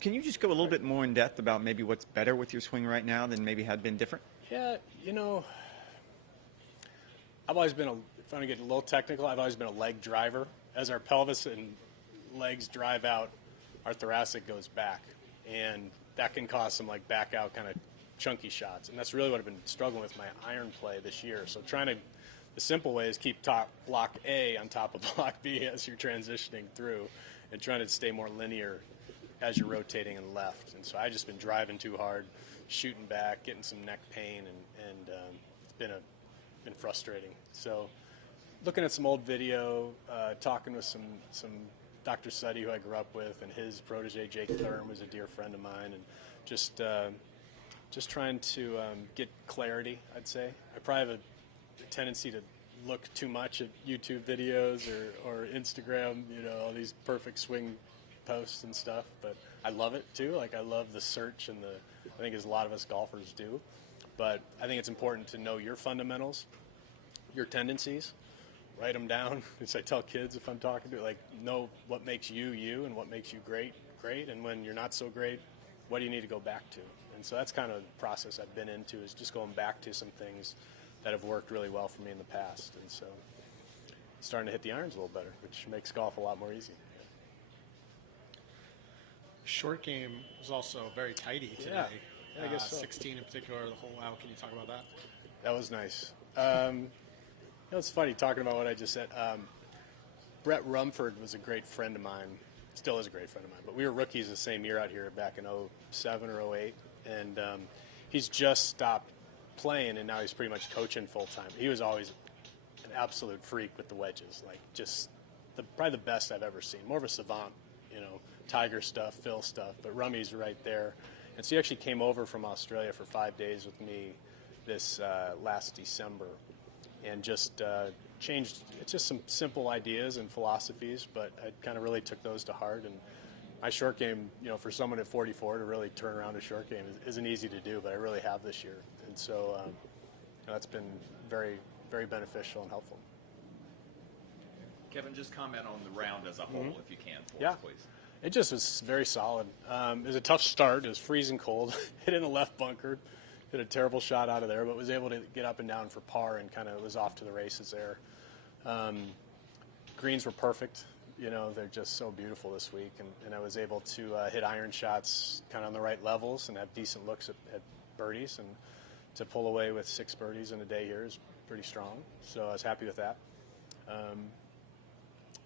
Can you just go a little bit more in depth about maybe what's better with your swing right now than maybe had been different? Yeah, I've always been if I want to get a little technical, I've always been a leg driver. As our pelvis and legs drive out, our thoracic goes back, and that can cause some like back out kind of chunky shots, and that's really what I've been struggling with my iron play this year. So the simple way is keep top block A on top of block B as you're transitioning through, and trying to stay more linear as you're rotating and left. And so I've just been driving too hard, shooting back, getting some neck pain, and it's been frustrating. So looking at some old video, talking with some Dr. Suddy, who I grew up with, and his protege Jake Thurm, who's a dear friend of mine, and just trying to get clarity, I'd say. I probably have a tendency to look too much at YouTube videos or Instagram, all these perfect swing posts and stuff, but I love it too. Like, I love the search and I think as a lot of us golfers do, but I think it's important to know your fundamentals, your tendencies, write them down. As I tell kids if I'm talking to, like, know what makes you you and what makes you great, and when you're not so great, what do you need to go back to? And so that's kind of the process I've been into, is just going back to some things that have worked really well for me in the past. And so starting to hit the irons a little better, which makes golf a lot more easy. Short game was also very tidy today. Yeah, I guess so. 16 in particular, the whole out. Can you talk about that? That was nice. It's funny talking about what I just said. Brett Rumford was a great friend of mine, still is a great friend of mine, but we were rookies the same year out here back in 07 or 08, and he's just stopped playing, and now he's pretty much coaching full-time. He was always an absolute freak with the wedges, like just probably the best I've ever seen. More of a savant, Tiger stuff, Phil stuff, but Rummy's right there. And so he actually came over from Australia for 5 days with me this last December, and just changed. It's just some simple ideas and philosophies, but I kind of really took those to heart. And my short game, for someone at 44 to really turn around a short game isn't easy to do, but I really have this year. And so that's been very, very beneficial and helpful. Kevin, just comment on the round as a whole, if you can, for us, please. It just was very solid. It was a tough start. It was freezing cold. Hit in the left bunker. Hit a terrible shot out of there, but was able to get up and down for par and kind of was off to the races there. Greens were perfect. They're just so beautiful this week, and I was able to hit iron shots kind of on the right levels and have decent looks at birdies, and to pull away with 6 birdies in a day here is pretty strong. So I was happy with that.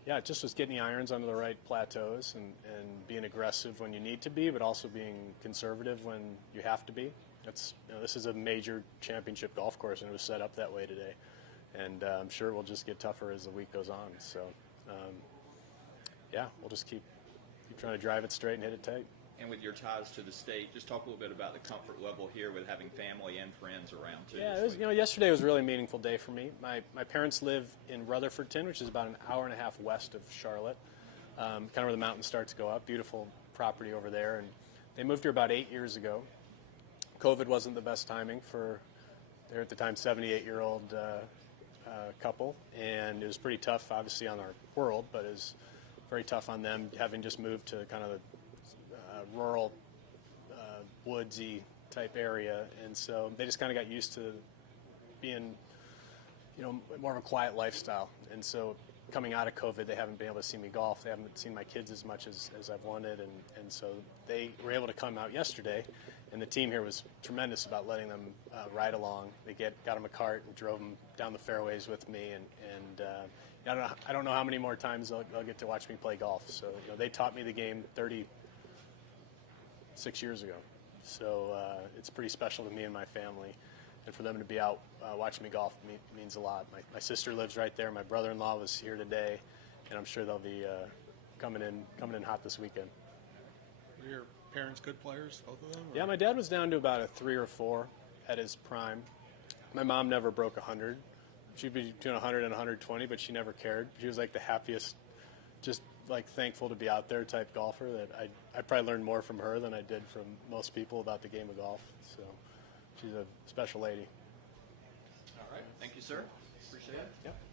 It just was getting the irons onto the right plateaus and being aggressive when you need to be, but also being conservative when you have to be. This is a major championship golf course, and it was set up that way today. And I'm sure it will just get tougher as the week goes on. So, we'll just keep trying to drive it straight and hit it tight. And with your ties to the state, just talk a little bit about the comfort level here with having family and friends around too. Yeah, yesterday was a really meaningful day for me. My parents live in Rutherfordton, which is about an hour and a half west of Charlotte, kind of where the mountains start to go up. Beautiful property over there, and they moved here about 8 years ago. COVID wasn't the best timing for their, at the time, 78-year-old couple, and it was pretty tough, obviously, on our world, but it was very tough on them, having just moved to kind of the rural, woodsy type area, and so they just kind of got used to being, more of a quiet lifestyle. And so coming out of COVID, they haven't been able to see me golf. They haven't seen my kids as much as I've wanted, and so they were able to come out yesterday, and the team here was tremendous about letting them ride along. They got them a cart and drove them down the fairways with me, and I don't know how many more times they'll get to watch me play golf. So they taught me the game 36 years ago. So it's pretty special to me and my family, and for them to be out watching me golf means a lot. My sister lives right there. My brother-in-law was here today, and I'm sure they'll be coming in hot this weekend. Were your parents good players, both of them? Or? Yeah, my dad was down to about a 3 or 4 at his prime. My mom never broke 100. She'd be between 100 and 120, but she never cared. She was like the happiest, just like thankful to be out there type golfer. That I probably learned more from her than I did from most people about the game of golf. So she's a special lady. All right. Thank you, sir. Appreciate it. Yeah.